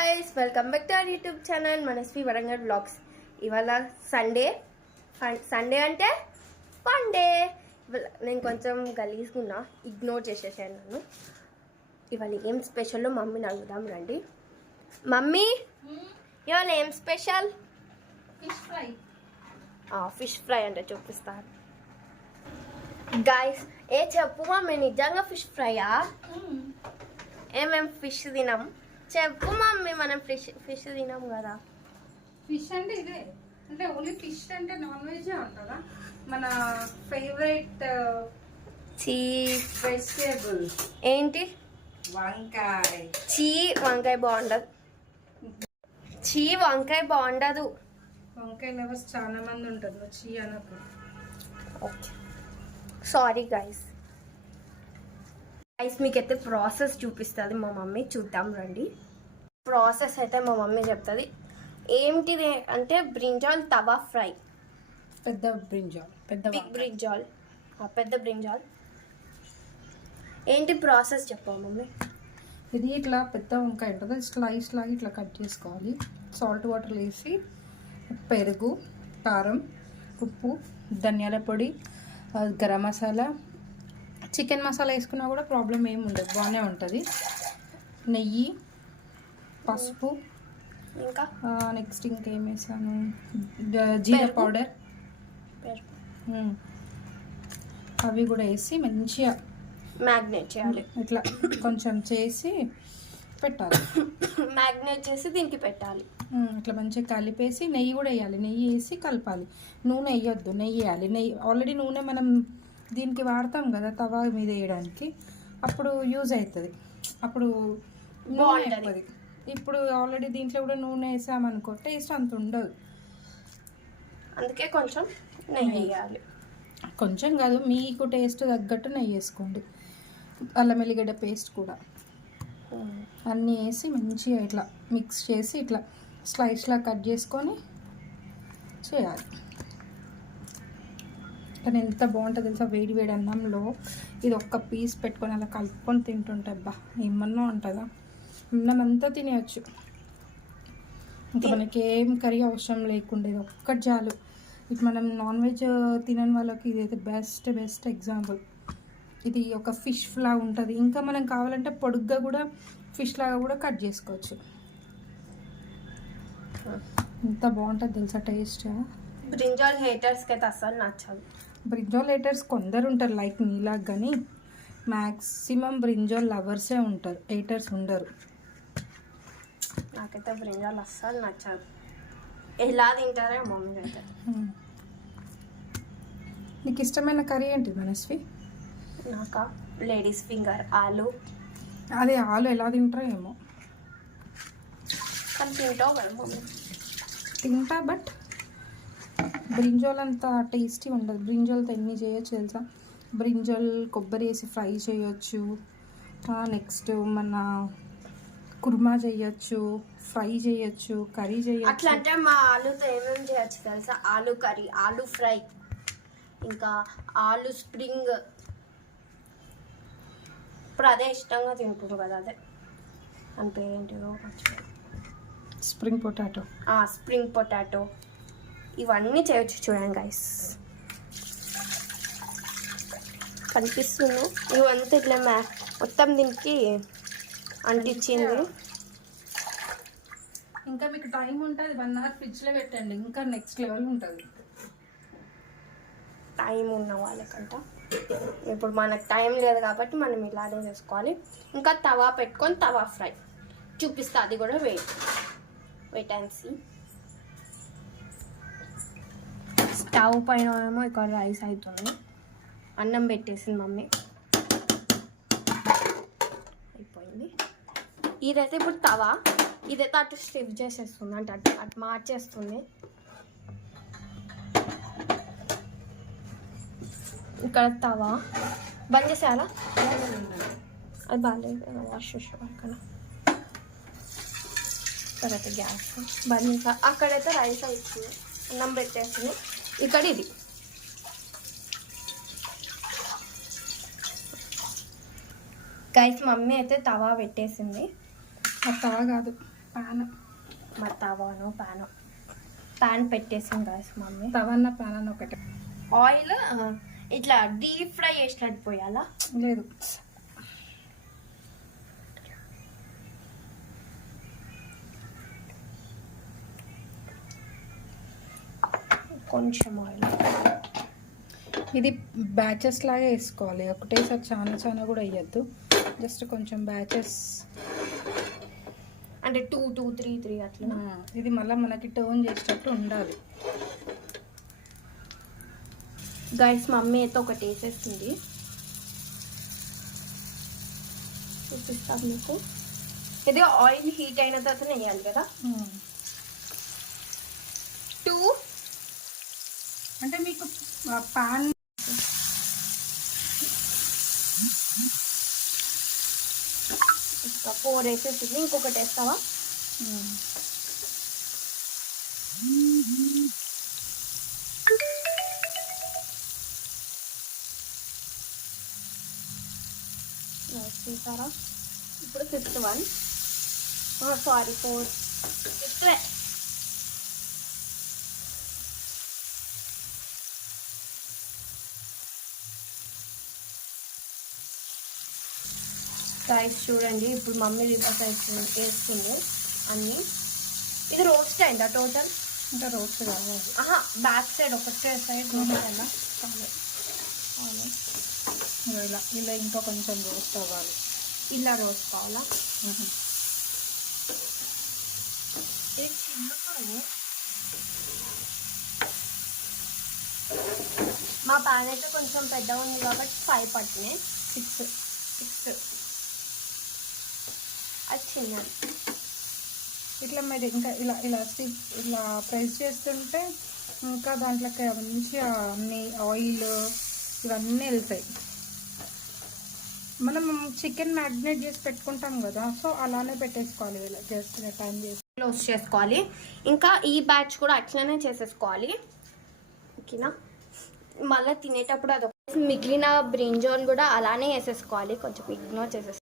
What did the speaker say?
guys, welcome back to our YouTube channel Manasvi Varangal Vlogs. ఇవాళ Sunday అంటే fun day. నేను కొంచెం గలీజ్గా ఇగ్నోర్ చేసేసాను నన్ను. ఇవాళ ఏం స్పెషల్లో మమ్మీని అడుగుదాం రండి. మమ్మీ ఇవాళ ఏం special? Fish fry. Fish fry అంటే చూపిస్తారు గైస్. చెప్పు మమ్మీ, నిజంగా ఫిష్ ఫ్రైయా? ఏమేం ఫిష్ తినాం చెప్పు మమ్మీ. మనం ఫిష్ తినాం కదా. ఫిష్ అంటే ఇదే, అంటే ఓన్లీ ఫిష్ అంటే నాన్ వెజ్ ఉంటుందా? మన ఫేవరెట్ వెజిటేబుల్ ఏంటి? వంకాయ. వంకాయ బాగుండదు. వంకాయ బాగుండదు. వంకాయ లవర్స్ చాలా మంది ఉంటారు. చీ అనకు. Okay, sorry guys. మీకైతే ప్రాసెస్ చూపిస్తుంది మా మమ్మీ. చూద్దాం రండి. ప్రాసెస్ అయితే మా మమ్మీ చెప్తుంది. ఏంటిది అంటే బ్రింజాల్ తవా ఫ్రై. పెద్ద బ్రింజాల్, పెద్ద బ్రింజాల్. ఏంటి ప్రాసెస్ చెప్పా మమ్మీ? ఇది ఇట్లా పెద్ద వంకాయ ఉంటుంది, స్లైస్ లాగా ఇట్లా కట్ చేసుకోవాలి. సాల్ట్ వాటర్ వేసి పెరుగు, కారం, ఉప్పు, ధనియాల పొడి, గరం మసాలా, చికెన్ మసాలా వేసుకున్నా కూడా ప్రాబ్లం ఏమి ఉండదు, బాగానే ఉంటుంది. నెయ్యి, పసుపు, ఇంకా నెక్స్ట్ ఇంకేం వేసాను, జీరా పౌడర్, అవి కూడా వేసి మంచిగా మ్యాగ్నేట్ చేయాలి. ఇట్లా కొంచెం చేసి పెట్టాలి. మ్యాగ్నేట్ చేసి దీనికి పెట్టాలి. ఇట్లా మంచిగా కలిపేసి నెయ్యి కూడా వేయాలి. నెయ్యి వేసి కలపాలి. నూనె వేయొద్దు, నెయ్యి వేయాలి. నెయ్యి ఆల్రెడీ నూనె మనం దీనికి వాడతాం కదా తవా మీద వేయడానికి, అప్పుడు యూజ్ అవుతుంది. అప్పుడు బాగుంటుంది. ఇప్పుడు ఆల్రెడీ దీంట్లో కూడా నూనె వేసామనుకో టేస్ట్ అంత ఉండదు. అందుకే కొంచెం నెయ్యి వేయాలి. కొంచెం కాదు, మీకు టేస్ట్ తగ్గట్టు నెయ్యి వేసుకోండి. అల్లం వెల్లిగడ్డ పేస్ట్ కూడా అన్నీ వేసి మంచిగా ఇట్లా మిక్స్ చేసి ఇట్లా స్లైస్లా కట్ చేసుకొని చేయాలి. కానీ ఎంత బాగుంటుంది తెలుసా, వేడి వేడి అన్నంలో ఇది ఒక్క పీస్ పెట్టుకొని అలా కలుపుకొని తింటుంటే అబ్బా ఏమన్నా ఉంటుందా, అన్నం అంతా తినేయచ్చు. ఇంకా మనకి ఏం కర్రీ అవసరం లేకుండా ఇది ఒక్కటి చాలు. ఇటు మనం నాన్ వెజ్ తినని వాళ్ళకి ఇదైతే బెస్ట్ ఎగ్జాంపుల్. ఇది ఒక ఫిష్ లా ఉంటుంది. ఇంకా మనం కావాలంటే పొడుగ్గా కూడా ఫిష్ లాగా కూడా కట్ చేసుకోవచ్చు. ఎంత బాగుంటుంది తెలుసా టేస్ట్. బ్రింజాల్ హేటర్స్కి అయితే అసలు నచ్చదు. బ్రింజాల్ హేటర్స్ కొందరు ఉంటారు లైక్ నీలాగా, కానీ మ్యాక్సిమం బ్రింజాల్ లవర్సే ఉంటారు, హేటర్స్ ఉండరు. నాకైతే బ్రింజాల్ అస్సలు నచ్చదు. ఎలా తింటారే మమ్మీ అయితే. నీకు ఇష్టమైన కర్రీ ఏంటి మనస్వి? నాకా లేడీస్ ఫింగర్, ఆలు. అదే ఆలు ఎలా తింటారో ఏమో. కానీ తింటావు కదా మమ్మీ? తింటా, బట్ బ్రింజాల్ అంత టేస్టీ ఉండదు. బ్రింజాల్తో ఎన్ని చేయొచ్చు తెలుసా? బ్రింజాల్ కొబ్బరి వేసి ఫ్రై చేయొచ్చు, నెక్స్ట్ మన కుర్మా చేయొచ్చు, ఫ్రై చేయొచ్చు, కర్రీ చేయొచ్చు. అట్లా అంటే మా ఆలుతో ఏమేమి చేయొచ్చు తెలుసా? ఆలు కర్రీ, ఆలు ఫ్రై, ఇంకా ఆలు స్ప్రింగ్. ఇప్పుడు అదే ఇష్టంగా తింటారు కదా, అదే అని పేరేంటిదో స్ప్రింగ్ పొటాటో. స్ప్రింగ్ పొటాటో ఇవన్నీ చేయొచ్చు. చూడండి గైస్, కనిపిస్తుంది ఇవంతా ఇట్లా మొత్తం దీనికి అంటించింది. ఇంకా మీకు టైం ఉంటుంది, 1 hour ఫ్రిడ్జ్లో పెట్టండి, ఇంకా నెక్స్ట్ లెవెల్ ఉంటుంది. టైం ఉన్న వాళ్ళకంట. ఇప్పుడు మనకు టైం లేదు కాబట్టి మనం ఇలానే చేసుకోవాలి. ఇంకా తవా పెట్టుకొని తవా ఫ్రై చూపిస్తా, అది కూడా వెయిట్ అండ్ సీ. స్టవ్ పైన ఏమో ఇక్కడ రైస్ అవుతుంది, అన్నం పెట్టేసింది మమ్మీ, అయిపోయింది. ఇదైతే ఇప్పుడు తవా, ఇదైతే అటు స్టిఫ్ చేసేస్తుంది, అంటే అటు మార్చేస్తుంది. ఇక్కడ తవా బంద్ చేసేయాలా? అది బాగాలేదు, వాష్ చేసేవాళ్ళు కదా. తర్వాత గ్యాస్ బంద్ చేసా. అక్కడైతే రైస్ అవుతుంది, అన్నం పెట్టేస్తుంది. ఇక్కడ ఇది గైస్, మమ్మీ అయితే తవా పెట్టేసింది. అది తవా కాదు, పాన్ మా తవాను పాన్ పెట్టేసాం గాయస్ మమ్మీ. తవన్న పాన్ అని ఒకటి. ఆయిల్ ఇట్లా డీప్ ఫ్రై చేసినట్టు పోయాలా? లేదు, కొంచెం ఆయిల్. ఇది బ్యాచెస్ లాగా వేసుకోవాలి, ఒకటేసారి చాలా చాలా కూడా వేయద్దు, జస్ట్ కొంచెం బ్యాచెస్ అంటే 2 2 3 3 అట్లా. ఇది మళ్ళీ మనకి టర్న్ చేసేటట్టు ఉండాలి. గైస్ మమ్మీ అయితే ఒకటి వేసేస్తుంది, చూపిస్తాను మీకు. ఇది ఆయిల్ హీట్ అయిన తర్వాత వేయాలి కదా. 2 అంటే మీకు పాన్ 4 వేసేస్తుంది. ఇంకొకటి వేస్తావా? చూసారా? ఇప్పుడు 5th one, sorry 4, 5th. Rice చూడండి, ఇప్పుడు మమ్మీ రివర్స్ వేస్తుంది అన్నీ. ఇది రోస్ట్ అయిందా టోటల్? ఇంకా రోస్ట్ కావాలి. బ్యాక్ సైడ్ ఒకటే సైడ్ ఇలా ఇలా ఇలా ఇంకా కొంచెం రోస్ట్ అవ్వాలి. ఇలా రోస్ట్ కావాలా? ఇది చిన్న మా ప్యాన్ అయితే కొంచెం పెద్దగా ఉంది కాబట్టి 5 పట్టినాయి. 6 అది చిన్నది. ఇట్లా మీరు ఇంకా ఇలా ఇలా ఇలా ప్రెస్ చేస్తుంటే ఇంకా దాంట్లోకి మంచిగా అన్ని ఆయిల్ ఇవన్నీ వెళ్తాయి. మనం చికెన్ మ్యాగ్నేట్ చేసి పెట్టుకుంటాం కదా, సో అలానే పెట్టేసుకోవాలి. ఇలా జస్ట్ ఇలా టైం చేసి క్లోజ్ చేసుకోవాలి. ఇంకా ఈ బ్యాచ్ కూడా అట్లనే చేసేసుకోవాలి, ఓకేనా? మళ్ళీ తినేటప్పుడు అది మిగిలిన బ్రింజాల్ కూడా అలానే వేసేసుకోవాలి, కొంచెం ఇగ్నోర్ చేసేసుకోవాలి.